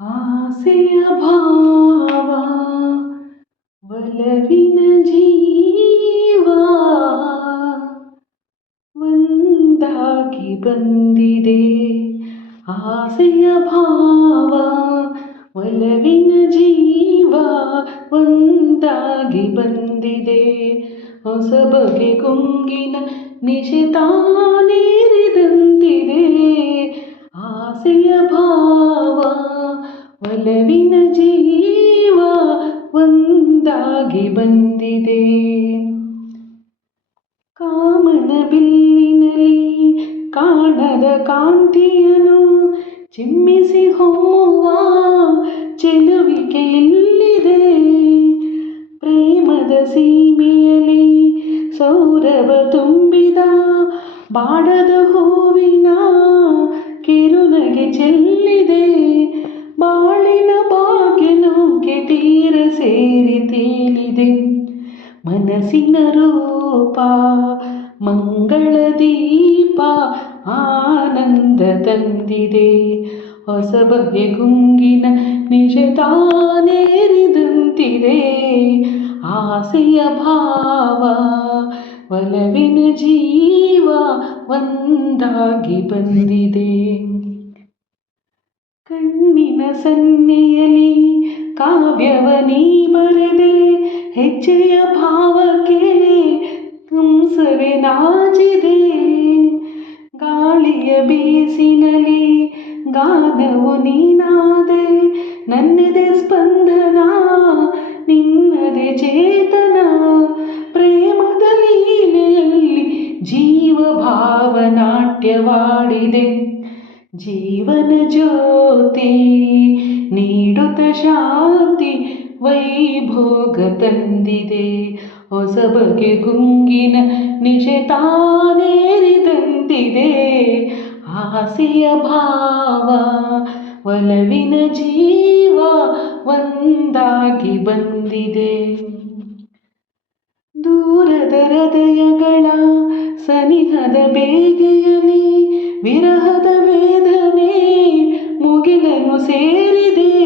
ಆಸೆಯ ಭಾವ ಒಲವಿನ ಜೀವ ಒಂದಾಗಿ ಬಂದಿದೆ. ಆಸೆಯ ಭಾವ ಒಲವಿನ ಜೀವ ಒಂದಾಗಿ ಬಂದಿದೆ. ಹೊಸ ಬಗೆ ಗುಂಗಿನ ನಿಶಿತಾನೇರಿದಂತಿದೆ. ಆಸೆಯ ಭಾವ ಒಲವಿನ ಜೀವ ಒಂದಾಗಿ ಬಂದಿದೆ. ಕಾಮನ ಬಿಲ್ಲಿನಲ್ಲಿ ಕಾಣದ ಕಾಂತಿಯನು ಚಿಮ್ಮಿಸಿ ಹೊಮ್ಮುವ ಚೆಲುವಿಕೆ ಇಲ್ಲಿದೆ. ಪ್ರೇಮದ ಸೀಮೆಯಲ್ಲಿ ಸೌರಭ ತುಂಬಿದ ಬಾಡದ ಹೂವಿನ ಕಿರುನಗೆ ಚೆಲ್ಲಿದೆ. ಬಾಳಿನ ಭಾಗ್ಯ ನೌಕೆ ತೀರ ಸೇರಿ ತೇಲಿದೆ. ಮನಸ್ಸಿನ ರೂಪ ಮಂಗಳ ದೀಪ ಆನಂದ ತಂದಿದೆ. ಹೊಸ ಬಗೆ ಗುಂಗಿನ ನಿಶತಾನೇರಿದಂತಿದೆ. ಆಸೆಯ ಭಾವ ಒಲವಿನ ಜೀವ ಒಂದಾಗಿ ಬಂದಿದೆ. ಕಣ್ಣಿನ ಸನ್ನೆಯಲ್ಲಿ ಕಾವ್ಯವ ನೀ ಬರೆದೆ. ಹೆಜ್ಜೆಯ ಭಾವಕ್ಕೆ ಹಂಸವೇ ನಾಚಿದೆ. ಗಾಳಿಯ ಬೇಸಿನಲ್ಲಿ ಗಾನವು ನೀನಾದೆ. ನನ್ನದೇ ಸ್ಪಂದನ ನಿನ್ನದೇ ಚೇತನ. ಪ್ರೇಮದ ಲೀಲೆಯಲ್ಲಿ ಜೀವ ಭಾವನಾಟ್ಯವಾಡಿದೆ. ಜೀವನ ಜ್ಯೋತಿ ನೀಡುತ್ತ ಶಾಂತಿ ವೈಭೋಗ ತಂದಿದೆ. ಹೊಸ ಬಗೆ ಗುಂಗಿನ ನಿಶಿತಾನೇರಿದಂತಿದೆ. ಆಸೆಯ ಭಾವ ಒಲವಿನ ಜೀವ ಒಂದಾಗಿ ಬಂದಿದೆ. ದೂರದ ಹೃದಯಗಳ ಸನಿಹದ ಬೇಗೆಯಲ್ಲಿ ವಿರಹದ ವೇದನೆ ಮುಗಿಲನ್ನು ಸೇರಿದೆ.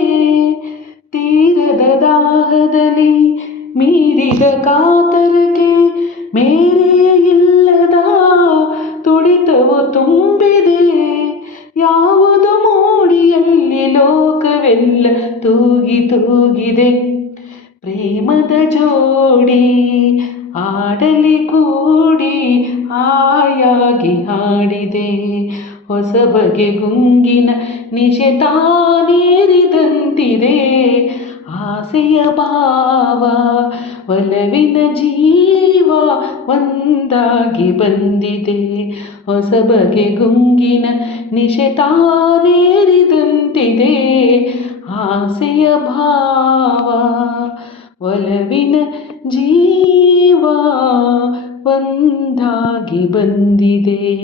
ತೀರದ ದಾಹದಲ್ಲಿ ಮೀರಿದ ಕಾತರಕ್ಕೆ ಮೇರೆಯೇ ಇಲ್ಲದ ತುಡಿತವು ತುಂಬಿದೆ. ಯಾವುದು ಮೋಡಿಯಲ್ಲಿ ಲೋಕವೆಲ್ಲ ತೂಗಿ ತೂಗಿದೆ. ಪ್ರೇಮದ ಜೋಡಿ ಆಡಲಿ ಕೂಡಿ ಆಯಾಗಿ ಹಾಡಿದೆ. ಹೊಸ ಬಗೆ ಗುಂಗಿನ ನಿಶಿತಾನೇರಿದಂತಿದೆ. ಆಸೆಯ ಭಾವ ಒಲವಿನ ಜೀವ ಒಂದಾಗಿ ಬಂದಿದೆ. ಹೊಸ ಬಗೆ ಗುಂಗಿನ ನಿಶಿತಾನೇರಿದಂತಿದೆ. ಆಸೆಯ ಭಾವ ಒಲವಿನ ಜೀವ ಒಂದಾಗಿ ಬಂದಿದೆ.